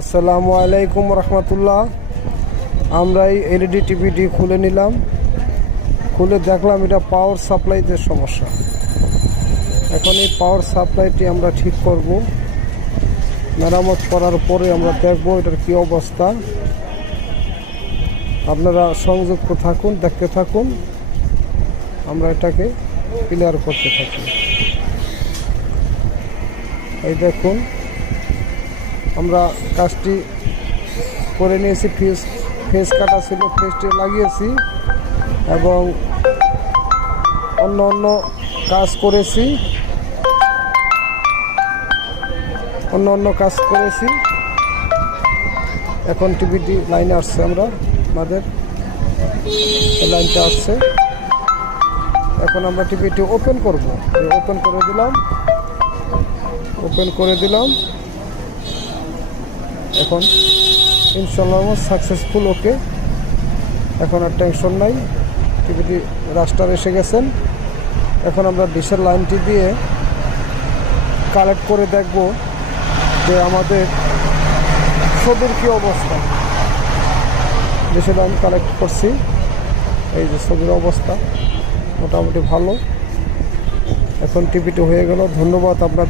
আসসালামু আলাইকুম রহমতুল্লাহ। আমরা এই এলইডি টিভিটি খুলে নিলাম, খুলে দেখলাম এটা পাওয়ার সাপ্লাইতে সমস্যা। এখন এই পাওয়ার সাপ্লাইটি আমরা ঠিক করব, মেরামত করার পরে আমরা দেখব এটার কী অবস্থা। আপনারা সংযুক্ত থাকুন, দেখতে থাকুন, আমরা এটাকে ক্লিয়ার করতে থাকি। এই দেখুন, আমরা কাজটি করে নিয়েছি। ফেস কাটা ছিল, ফেসটি লাগিয়েছি এবং অন্য কাজ করেছি, এখন টিভিটি লাইনে আসছে, আমাদের লাইনটা আসছে। এখন আমরা টিভিটি ওপেন করব। ওপেন করে দিলাম। এখন ইনশাআল্লাহ সাকসেসফুল। ওকে, এখন আর টেনশন নাই, টিভিটি রাস্টার এসে গেছেন। এখন আমরা ডিশের লাইনটি দিয়ে কালেক্ট করে দেখব যে আমাদের ছবির কী অবস্থা। ডিশের লাইন কালেক্ট করছি, এই যে ছবির অবস্থা মোটামুটি ভালো। এখন টিভিটি হয়ে গেল। ধন্যবাদ আপনাদের।